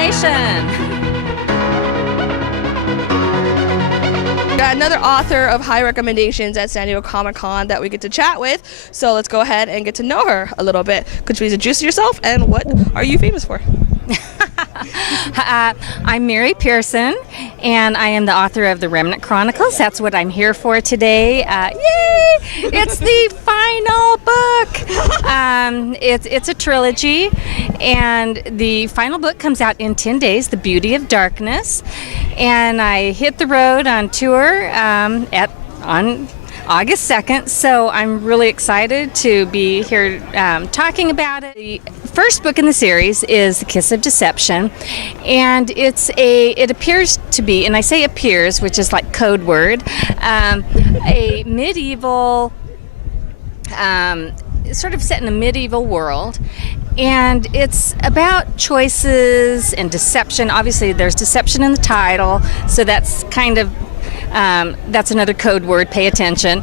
Nation. Got another author of high recommendations at San Diego Comic-Con that we get to chat with. So let's go ahead and get to know her a little bit. Could you please introduce yourself and what are you famous for? I'm Mary Pearson, and I am the author of the Remnant Chronicles. That's what I'm here for today. Yay! It's the final book. It's a trilogy, and the final book comes out in 10 days, The Beauty of Darkness. And I hit the road on tour on August 2nd, so I'm really excited to be here talking about it. The first book in the series is The Kiss of Deception, and it appears to be, and I say appears, which is like code word, a medieval, sort of set in a medieval world. And it's about choices and deception. Obviously, there's deception in the title, so that's kind of that's another code word. Pay attention.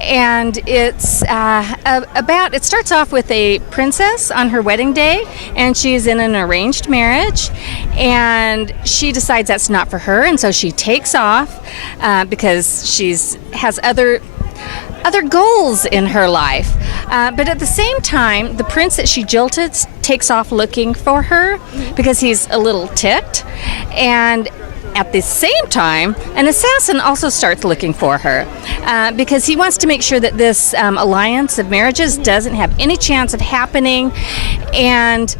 And it's it starts off with a princess on her wedding day, and she's in an arranged marriage, and she decides that's not for her, and so she takes off because has other goals in her life. But at the same time, the prince that she jilted takes off looking for her because he's a little ticked. And at the same time, an assassin also starts looking for her because he wants to make sure that this alliance of marriages doesn't have any chance of happening. And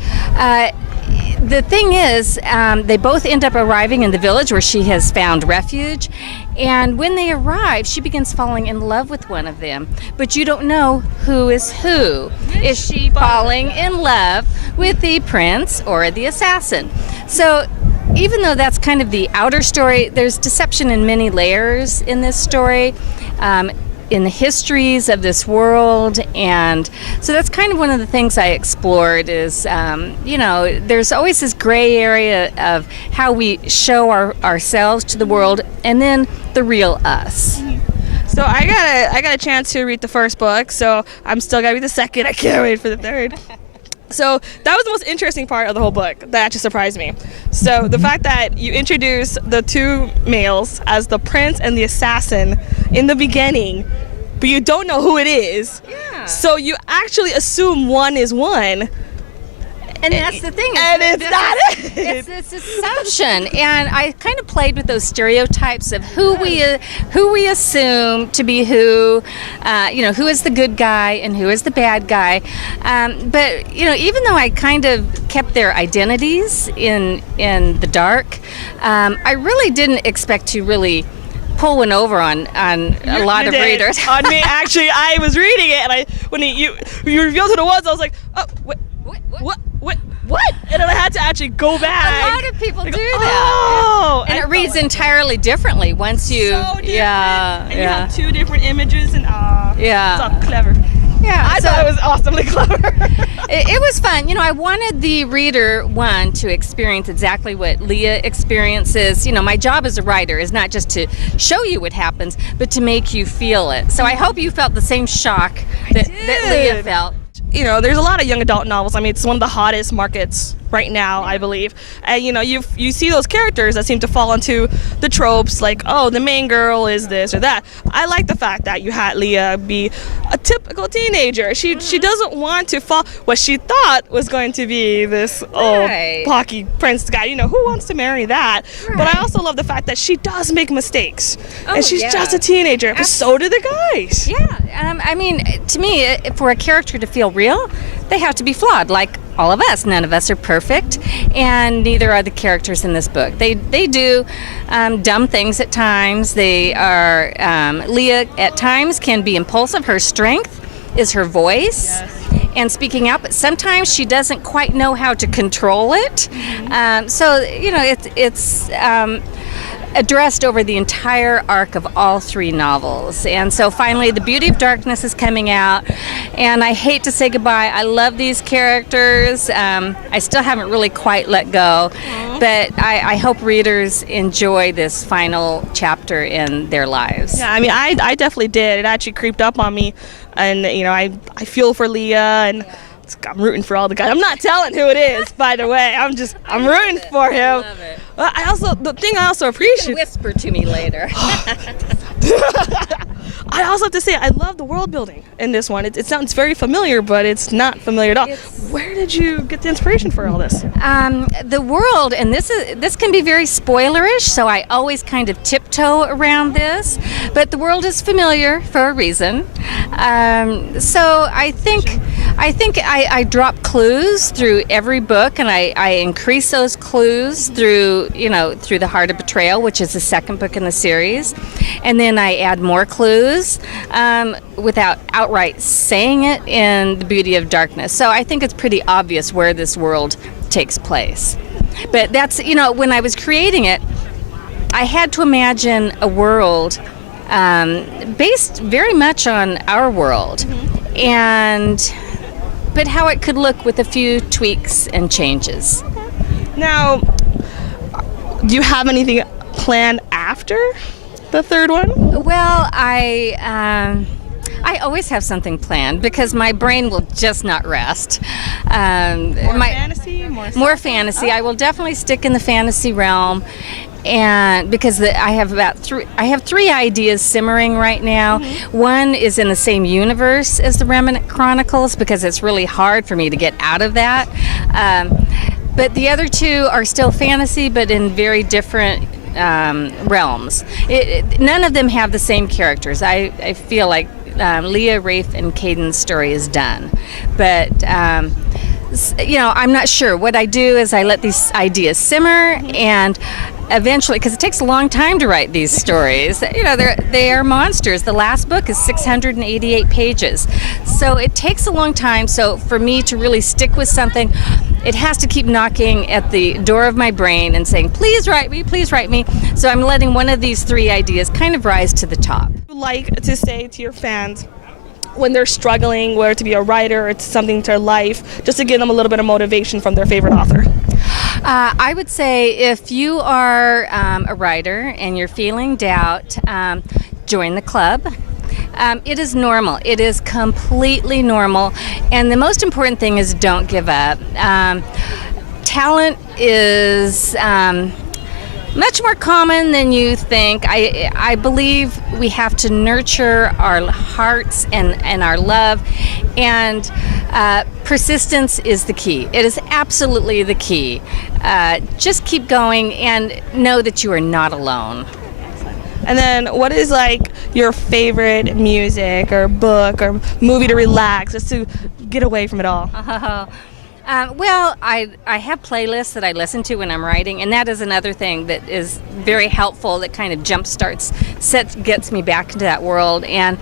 the thing is, they both end up arriving in the village where she has found refuge. And when they arrive, she begins falling in love with one of them. But you don't know who is who. Is she falling in love with the prince or the assassin? So even though that's kind of the outer story, there's deception in many layers in this story. In the histories of this world, and so that's kind of one of the things I explored is, there's always this gray area of how we show ourselves to the world, and then the real us. So I got a chance to read the first book, so I'm still gonna read the second. I can't wait for the third. So that was the most interesting part of the whole book that actually surprised me. So the fact that you introduce the two males as the prince and the assassin in the beginning, but you don't know who it is. Yeah. So you actually assume one is one. And that's the thing. And it's not it. It's this assumption, and I kind of played with those stereotypes of who we assume to be who is the good guy and who is the bad guy. But even though I kind of kept their identities in the dark, I really didn't expect to really pull one over on a lot of readers. On me, actually, I was reading it, and when you revealed who it was, I was like, oh, what? And then I had to actually go back. A lot of people do that. Oh! And it reads entirely differently once you... So different. Yeah. And you have two different images, and yeah. It's all clever. Yeah, I thought it was awesomely clever. It was fun. I wanted the reader, to experience exactly what Leah experiences. My job as a writer is not just to show you what happens, but to make you feel it. So I hope you felt the same shock that Leah felt. There's a lot of young adult novels. I mean, it's one of the hottest markets right now, I believe. And you see those characters that seem to fall into the tropes, like, oh, the main girl is this or that. I like the fact that you had Leah be a typical teenager. She doesn't want to fall what she thought was going to be this old blocky prince guy. Who wants to marry that? Right. But I also love the fact that she does make mistakes. And she's just a teenager, but so do the guys. Yeah, I mean, to me, for a character to feel real, they have to be flawed, like all of us. None of us are perfect, and neither are the characters in this book. They do dumb things at times. They are Leah at times can be impulsive. Her strength is her voice and speaking out, but sometimes she doesn't quite know how to control it. So it's addressed over the entire arc of all three novels. And so finally, The Beauty of Darkness is coming out, and I hate to say goodbye. I love these characters. I still haven't really quite let go, but I hope readers enjoy this final chapter in their lives. Yeah, I mean, I definitely did. It actually creeped up on me, and I feel for Leah, and I'm rooting for all the guys. I'm not telling who it is, by the way. I'm rooting for him. I love it. The thing I also appreciate. Whisper to me later. I also have to say, I love the world building in this one. It sounds very familiar, but it's not familiar at all. Where did you get the inspiration for all this? The world, and this can be very spoilerish, so I always kind of tiptoe around this. But the world is familiar for a reason. So I think I drop clues through every book, and I increase those clues through the Heart of Betrayal, which is the second book in the series, and then I add more clues without outright saying it in The Beauty of Darkness. So I think it's pretty obvious where this world takes place. But that's, when I was creating it, I had to imagine a world based very much on our world, but how it could look with a few tweaks and changes. Now, do you have anything planned after the third one? Well, I always have something planned because my brain will just not rest. Fantasy? More fantasy. I will definitely stick in the fantasy realm, and because I have three ideas simmering right now. One is in the same universe as the Remnant Chronicles because it's really hard for me to get out of that. But the other two are still fantasy, but in very different realms. None of them have the same characters. I feel like Leah, Rafe, and Caden's story is done. But, I'm not sure. What I do is I let these ideas simmer, and eventually, because it takes a long time to write these stories, they are monsters. The last book is 688 pages. So it takes a long time. So for me to really stick with something, it has to keep knocking at the door of my brain and saying, please write me, please write me. So I'm letting one of these three ideas kind of rise to the top. Like to say to your fans when they're struggling, whether to be a writer or to something to their life, just to give them a little bit of motivation from their favorite author? I would say if you are a writer and you're feeling doubt, join the club. It is normal. It is completely normal. And the most important thing is don't give up. Talent is much more common than you think. I believe we have to nurture our hearts and our love, and persistence is the key. It is absolutely the key. Just keep going and know that you are not alone. And then what is like your favorite music or book or movie to relax, just to get away from it all? Well, I have playlists that I listen to when I'm writing, and that is another thing that is very helpful, that kind of gets me back into that world. And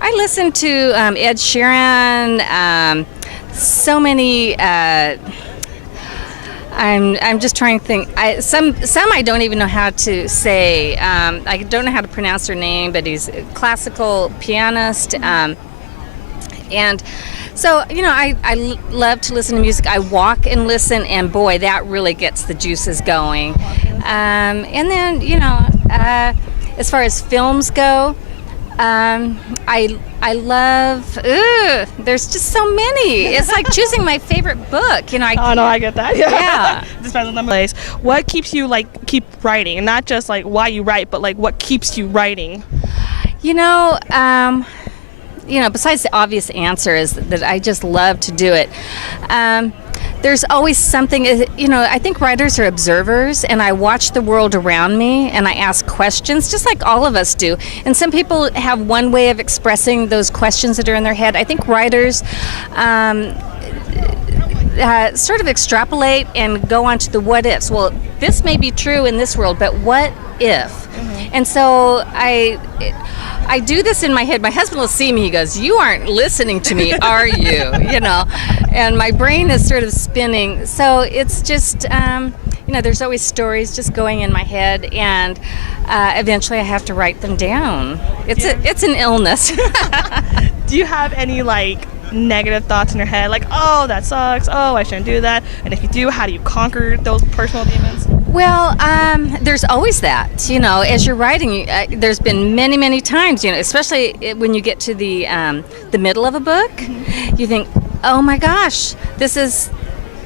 I listen to Ed Sheeran, so many. I'm just trying to think. Some I don't even know how to say. I don't know how to pronounce her name, but he's a classical pianist, and so, I love to listen to music. I walk and listen, and boy, that really gets the juices going. And then, as far as films go, I love, there's just so many. It's like choosing my favorite book. I get that. Yeah. Depends on the place. What keeps you, keep writing? And not just, why you write, but, what keeps you writing? Besides the obvious answer is that I just love to do it. There's always something, I think writers are observers, and I watch the world around me and I ask questions, just like all of us do. And some people have one way of expressing those questions that are in their head. I think writers sort of extrapolate and go on to the what ifs. Well, this may be true in this world, but what if? Mm-hmm. And so I do this in my head. My husband will see me. He goes, "You aren't listening to me, are you?" And my brain is sort of spinning. So it's just, there's always stories just going in my head, and eventually I have to write them down. It's an illness. Do you have any negative thoughts in your head, oh, that sucks, oh, I shouldn't do that? And if you do, how do you conquer those personal demons? Well, there's always that. As you're writing, there's been many, many times, especially when you get to the middle of a book, mm-hmm. you think, oh my gosh, this is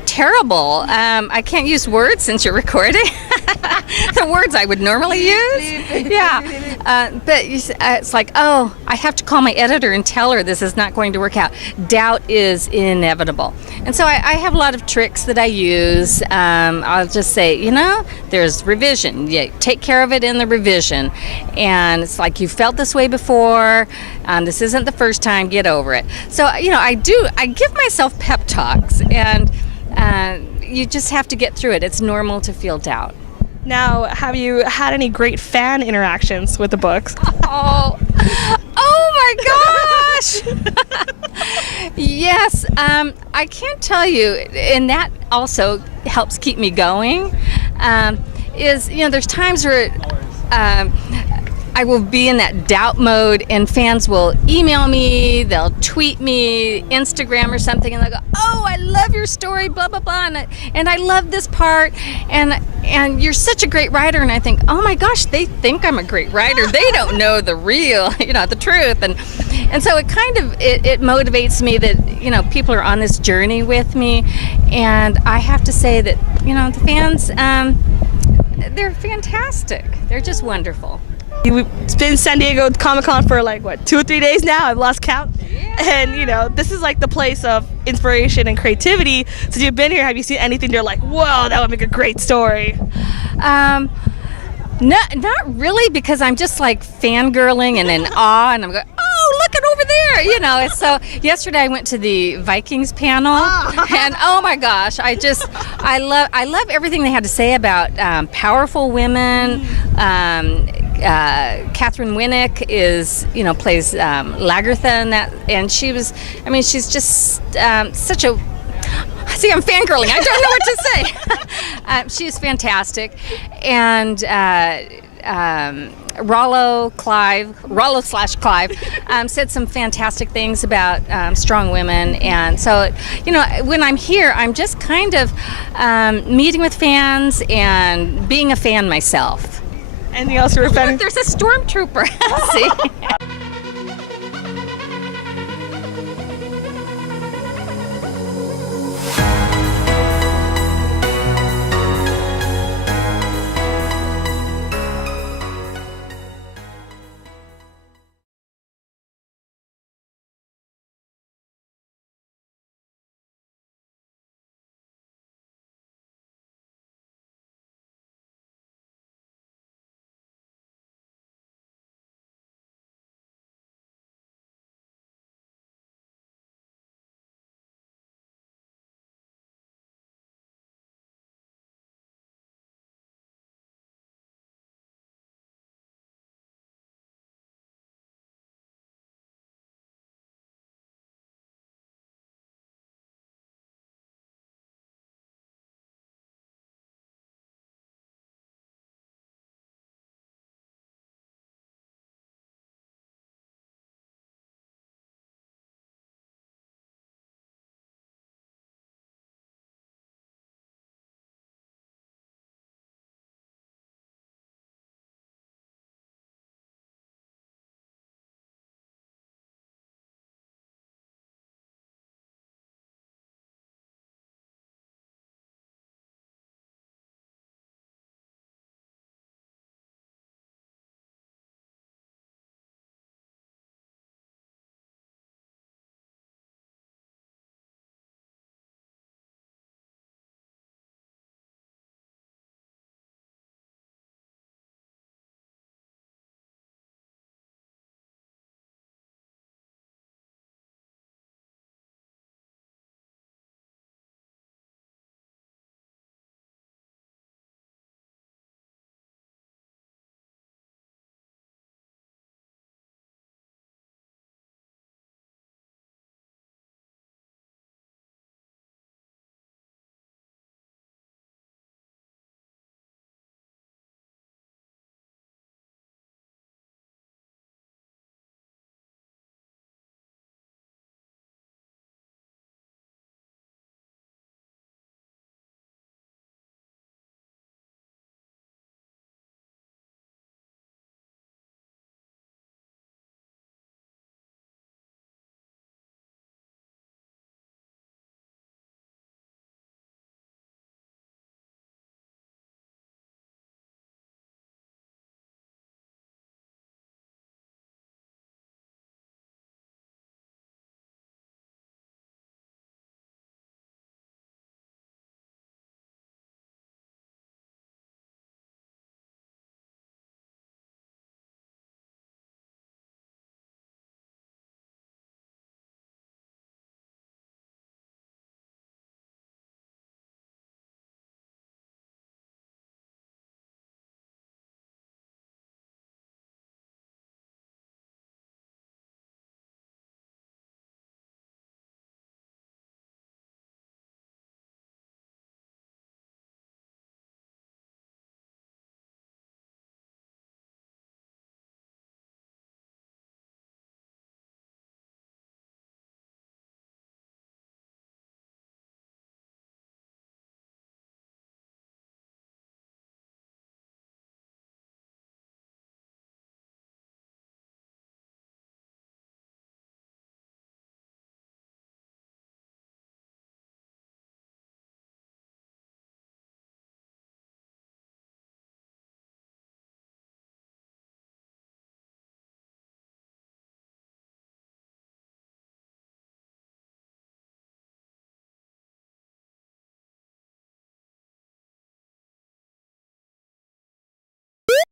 terrible. I can't use words since you're recording. The words I would normally use. Yeah. But it's like, oh, I have to call my editor and tell her this is not going to work out. Doubt is inevitable. And so I have a lot of tricks that I use. I'll just say, there's revision. You take care of it in the revision. And it's like, you felt this way before. This isn't the first time. Get over it. So, I give myself pep talks, and you just have to get through it. It's normal to feel doubt. Now, have you had any great fan interactions with the books? Oh my gosh! Yes, I can't tell you, and that also helps keep me going. There's times where I will be in that doubt mode, and fans will email me, they'll tweet me, Instagram or something, and they'll go, "Oh, I love your story, blah blah blah, and I love this part, and you're such a great writer." And I think, oh my gosh, they think I'm a great writer. They don't know the real, the truth, and so it kind of it motivates me that people are on this journey with me, and I have to say that the fans, they're fantastic. They're just wonderful. It's been San Diego Comic-Con for 2 or 3 days now. I've lost count. Yeah. And this is like the place of inspiration and creativity. Since you've been here, have you seen anything you're like, whoa, that would make a great story? Not really, because I'm just like fangirling and in awe, and I'm going, oh, look at over there, So yesterday I went to the Vikings panel, and oh my gosh, I love everything they had to say about powerful women. Catherine Winnick plays Lagertha in that, and she's just such a. See, I'm fangirling. I don't know what to say. She is fantastic, and Rollo/Clive said some fantastic things about strong women, and so when I'm here, I'm just kind of meeting with fans and being a fan myself. Anything else you're a fan? Look, there's a stormtrooper. See.